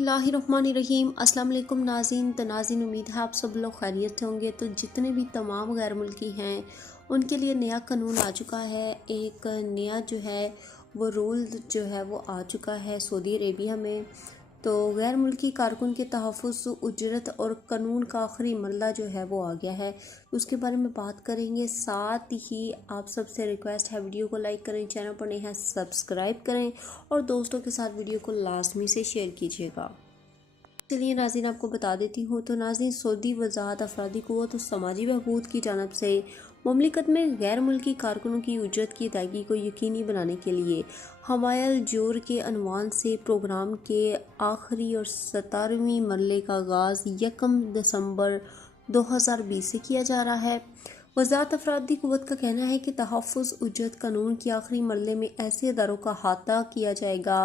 बिस्मिल्लाहिर्रहमानिर्रहीम। अस्सलाम वालेकुम नाज़रीन। तो नाज़रीन, उम्मीद है आप सब लोग खैरियत से होंगे। तो जितने भी तमाम गैर मुल्की हैं उनके लिए नया कानून आ चुका है। एक नया जो है वो रूल जो है वो आ चुका है सऊदी अरेबिया में। तो गैर मुल्की कारकुन के तहफ़्फ़ुज़, उजरत और कानून का आखिरी मरला जो है वो आ गया है। उसके बारे में बात करेंगे। साथ ही आप सबसे रिक्वेस्ट है, वीडियो को लाइक करें, चैनल पर नए हैं सब्सक्राइब करें और दोस्तों के साथ वीडियो को लाजमी से शेयर कीजिएगा। चलिए नाज़रीन, आपको बता देती हूँ। तो नाज़रीन, सऊदी वज़ारत अफरादी क़ुव्वत और समाजी बहबूद की जानिब से मुमलिकत में गैर मुल्की कारकुनों की उजरत की अदायगी को यकीनी बनाने के लिए हमायल जोर के अनवान से प्रोग्राम के आखिरी और 17वें मरले का आगाज़ 1 दिसंबर 2020 से किया जा रहा है। वज़ारत अफरादी क़ुव्वत का कहना है कि तहफ़्फ़ुज़ उजरत कानून के आखिरी मरले में ऐसे इदारों का अहाता किया जाएगा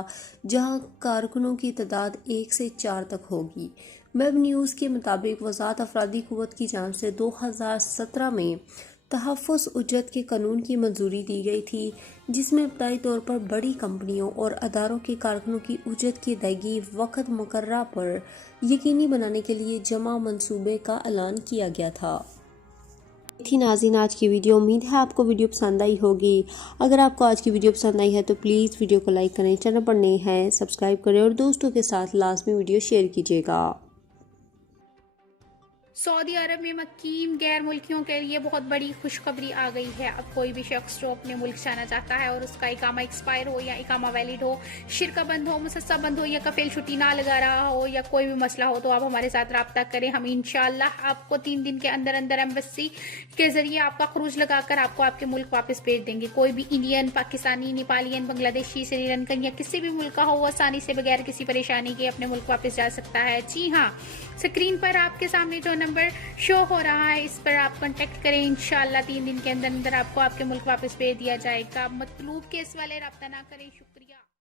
जहां कारकुनों की तादाद 1 से 4 तक होगी। वेब न्यूज़ के मुताबिक वज़ारत अफरादी क़ुव्वत की जानिब से 2017 में तहफ़्फ़ुज़ उजरत के कानून की मंजूरी दी गई थी, जिसमें इब्तदाई तौर पर बड़ी कंपनियों और अदारों के कारकुनों की उजरत की अदायगी वक़्त मुकर्रर पर यकीनी बनाने के लिए जमा मंसूबे का ऐलान किया गया था। थी नाज़रीन आज की वीडियो। उम्मीद है आपको वीडियो पसंद आई होगी। अगर आपको आज की वीडियो पसंद आई है तो प्लीज़ वीडियो को लाइक करें, चैनल पर नए हैं सब्सक्राइब करें और दोस्तों के साथ लाजमी वीडियो शेयर कीजिएगा। सऊदी अरब में मकीम गैर मुल्कियों के लिए बहुत बड़ी खुशखबरी आ गई है। अब कोई भी शख्स जो अपने मुल्क जाना चाहता है और उसका इकामा एक्सपायर हो या इकामा वैलिड हो, शिरका बंद हो, मुसस्सा बंद हो या कफील छुट्टी ना लगा रहा हो या कोई भी मसला हो, तो आप हमारे साथ रब्ता करें। हम इंशाल्लाह आपको 3 दिन के अंदर अंदर एम्बेसी के जरिए आपका खरूज लगाकर आपको आपके मुल्क वापस भेज देंगे। कोई भी इंडियन, पाकिस्तानी, नेपालियन, बांग्लादेशी, श्रीलंकन या किसी भी मुल्क का हो, वो आसानी से बगैर किसी परेशानी के अपने मुल्क वापस जा सकता है। जी हाँ, स्क्रीन पर आपके सामने जो नंबर शो हो रहा है इस पर आप कांटेक्ट करें। इंशाल्लाह 3 दिन के अंदर अंदर आपको आपके मुल्क वापस भेज दिया जाएगा। मतलूब केस वाले रब्ता ना करें।